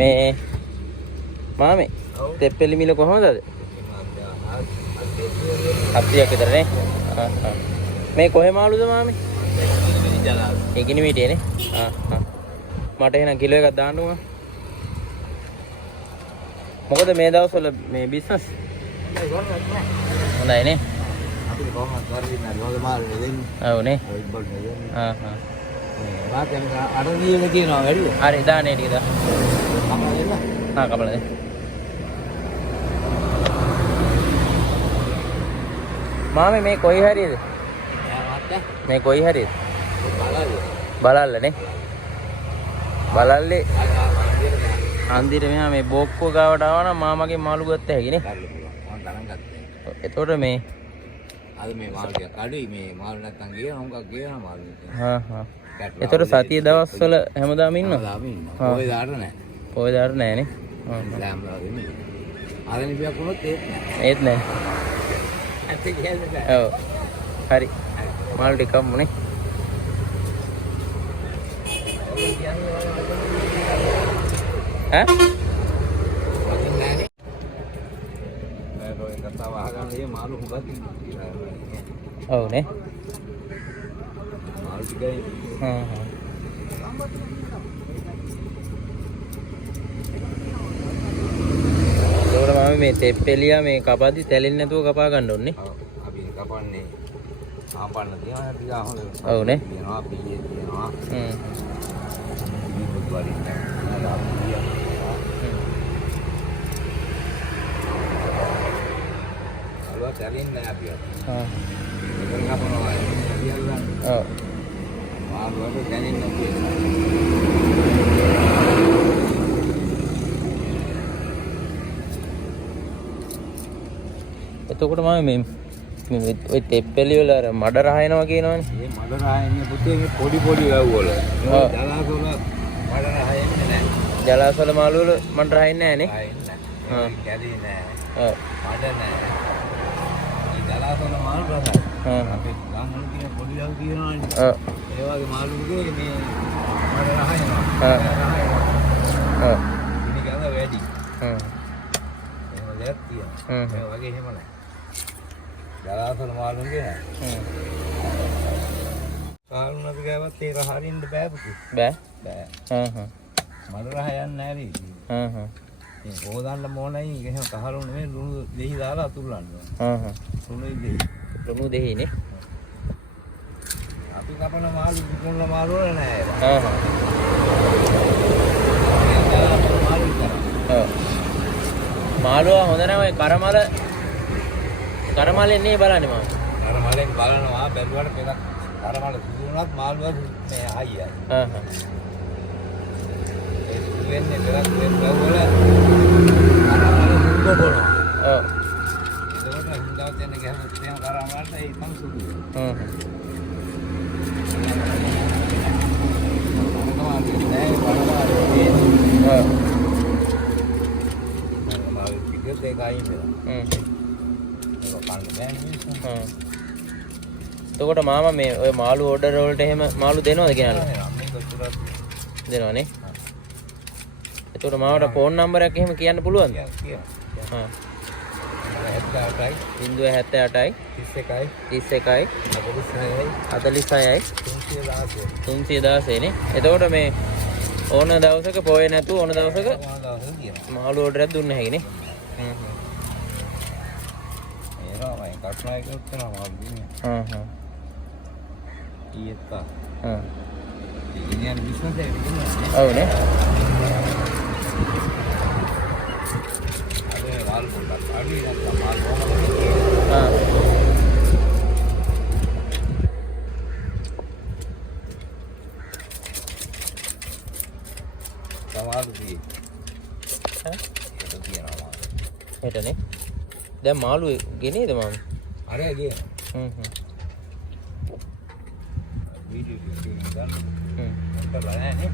මේ මාමේ තෙප්පෙලි මිල කොහොමද? 70ක් විතර නේ. මේ කොහේ මාළුද මාමේ? ඒකිනි මීටේනේ. මට එහෙනම් කිලෝ එකක් දාන්න ඕන. මොකද මේ දවස්වල මේ බිස්නස් හොඳයි නේ. අපිට කොහොමද වර්ධිනා රෝද මාළු දෙන්නේ. ඔව් නේ. වාක්‍යම අර නියම කියනවා වැඩිද? හරි දාන්නේ ටික දා. කපලා දෙන්න. කපලා දෙන්න. මාමේ මේ කොයි හරියද? මේ කොයි හරියද? බලල්ල නේ. බලල්ලේ අන්දිර මෙහා මේ බෝක්කුව ගාවට ආවා නම් මාමගේ මාළු ගත්ත හැකි නේ. මම තරම් ගත්තා. එතකොට මේ අද මේ මාළු ටික කඩුයි මේ මාළු නැත්තම් ගියන උංගක් ගියන මාළු. එතකොට සතිය දවස්වල හැමදාම ඉන්නවා. හැමදාම ඉන්නවා. පොය දාට නැහැ. පොය දාට නැහැ නේ. ලෑම්ලා දෙන්නේ. අද නිපියක් වුණොත් ඒත් නැහැ. ඒත් නැහැ. ඇත්ත කියන්නේ නැහැ. ඔව්. හරි. මාළු ටික කම්මු නේ. ඈ? කතාව අහගන්න මේ මාළු හුඟක් ඔව් නේ. මාළු ටිකයි. ඒකට මම මේ තෙප්පෙලියා මේ කපද්දි තැලෙන්නේ නැතුව කපා ගන්න ඕනේ. අපි කපන්නේ ආපන්න තියනවා ටික හොඳ. ඔව් නේ. තියනවා පීයේ තියනවා. බුදුවාරි අලුත් තැලින්නේ නැහැ අපි. ඒක කපනවා කියලා. ඔව්. මාළුවට දැනෙන්නේ නැති. එතකොට මම මේ ඔය තෙප්පෙලි වල අර මඩ රහ එනවා කියනවනේ. මේ මඩ රහ එන්නේ පුතේ මේ පොඩි පොඩි වැව් වල. ජලාශවල මඩ රහ එන්නේ නැහැ. ජලාශවල මාළු වල මඩ රහ එන්නේ නැහැ නේ. කැලේ නැහැ. ඔව්. මඩ නැහැ. මේ ජලාශවල මාළු රහයි. අපි ගම්වල තියෙන පොඩි වැව් තියෙනවනේ. ඔව්. ඒ වගේ මාළු වගේ මේ මඩ රහ එනවා. ඔව්. ඉනි ගඳ වැඩි. එහෙම දෙයක් තියෙනවා. ඒ වගේ එහෙම නැහැ. ජලාශවල මාළුන්ගේ නැහැ. කාලුන අපි ගාවත් ඒ රහ හරින්න බෑ පුතේ. බෑ. බෑ. මඩ රහ යන්නේ නැහැ නේ. මේ හොදන්න මොනයි එහෙම කහලු නෙමෙයි ලුණු දෙහි දාලා අතුල්ලන්න ඕන. ලුණුයි දෙහි. ලුණු දෙහි නේ. අපි කපන මාළු විකුණන මාළු වල නෑ ඒක. මාළුවා හොඳ නැහැ ඔය කරමලෙන් නේ බලන්නේ මම. කරමලෙන් බලනවා බැලුවට පෙරක් කරමල සුදු වුණත් මාළුවා මේ අයියයි. ඒ සුදු වෙන්නේ පෙරක් වල කරමල සුදු කරනවා. ඔව්. ඒකට හුඟක් දෙන්න ගහුවොත් එහෙම කරමලට ඒ තම සුදු. එතකොට මාමා මේ ඔය මාළු ඕඩර් වලට එහෙම මාළු දෙනවද කියලා? දෙනවනේ. එතකොට මාවට ෆෝන් නම්බරයක් එහෙම කියන්න පුළුවන්ද? 078යි 31යි 46යි 316 නේ. එතකොට මේ ඕන දවසක පොයේ නැතුව ඕන දවසක මාළු ඕඩර් එකක් දුන්න හැකිනේ. ඒනවා මම කට්නා එක උත්තනවා මාළු දුන්නේ. ඊයත් ඉන්නේ බිස්නස් එක විදිහට. ඔව් නේ. අද මාළු පොඩ්ඩක් අඩුයි නැත්නම් මාළු සමාදු දී. ඒක කියනවා මාළු. හෙටනේ. දැන් මාළු ගෙනේද මාම? අර ගියේ. වීඩියෝ ගන්න. මට බලන්නේ.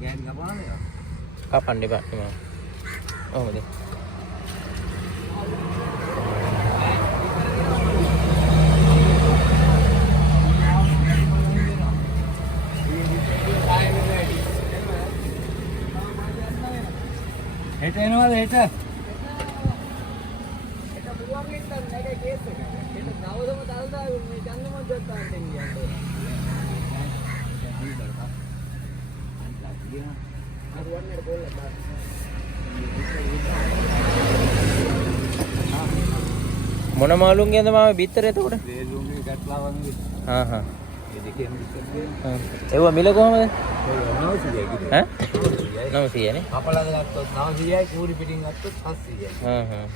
කෑලි කපනවද? කපන්න එපා මම. ඔහොමද? හෙට එනවද හෙට? මොන මාළුන්ගේද මාම බිත්තර එතකොට? වේලුන්ගේ ගැටලා වගේ. හා හා. ඒ දෙකේම බිත්තර දෙනවා. ඒව මිල කොහමද? 900යි කිලෝ. ඈ? 900 නේ. කපලා ගත්තොත් 900යි, කූරි පිටින් ගත්තොත් 700යි. හා හා.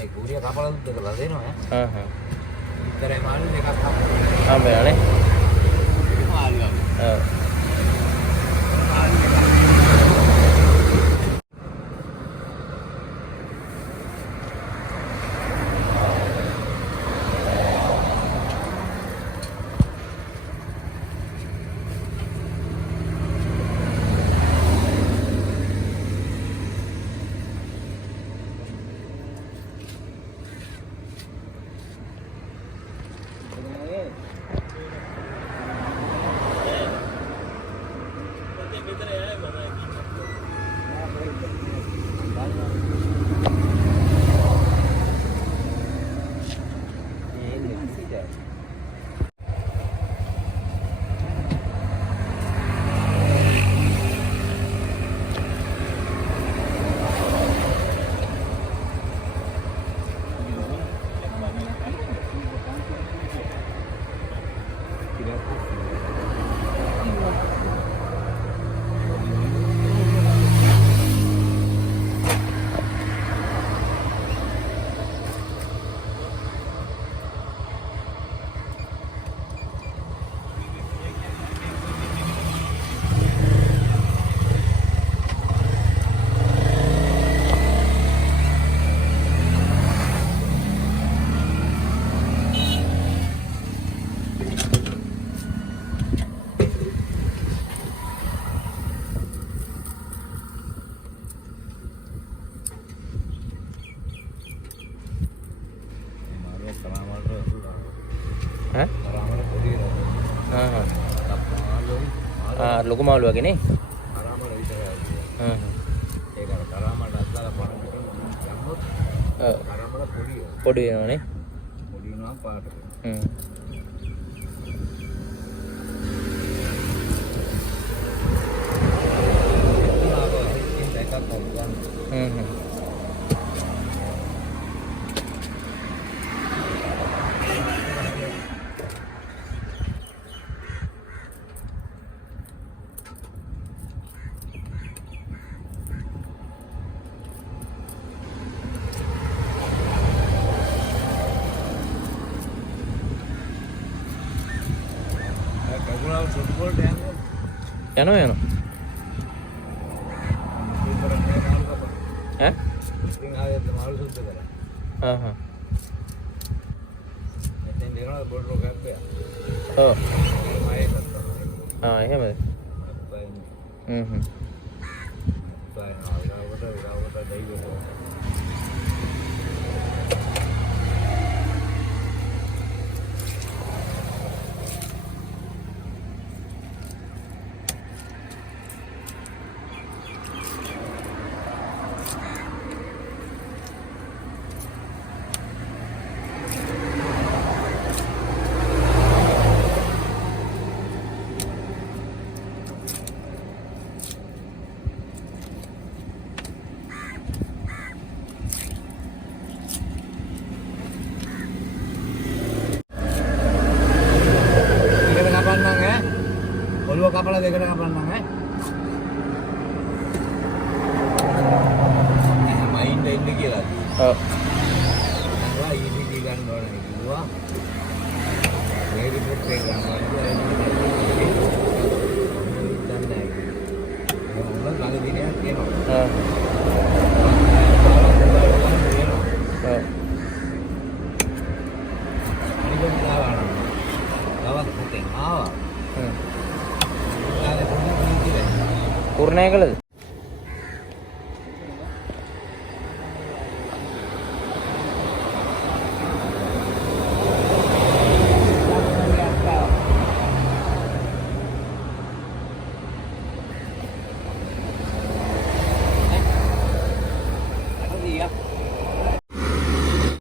ඒ කූරිය කපලා දුද්ද කරලා දෙනවා ඈ. හා හා. බිත්තරේ මාළු දෙකක් කපනවා. හම්බෙලානේ. මාළු. ඔව්. ඈ? හා හා. ලොකු මාළු වගේ නේ? හ්ම්. පොඩි වෙනවනේ. හ්ම්. හ්ම් හ්ම්. යනවා යනවා. ඈ? ඉතින් ආයෙත් මාළු සුද්ධ කරා. හා හා. එතෙන් දෙනවා බොඩෝ කැප්පය. ඔව්. ආයෙත් එහෙමද? හ්ම් හ්ම්. කපලා දෙකට කපන්නම් ඈ. මයින්ඩ් එන්න කියලා. ඔව්. ආවා ඊටි ගන්න ඕනේ කිව්වා. මේ රිපෝට් එක ගන්නවා. දැන් නැහැ. මොන ළඟ දිනයක් තියෙනවා. ඔව්. අනිත් දානවා. තවත් පුතේ ආවා. හ්ම්. ආලේ පොඩි කුරුණෑගලද?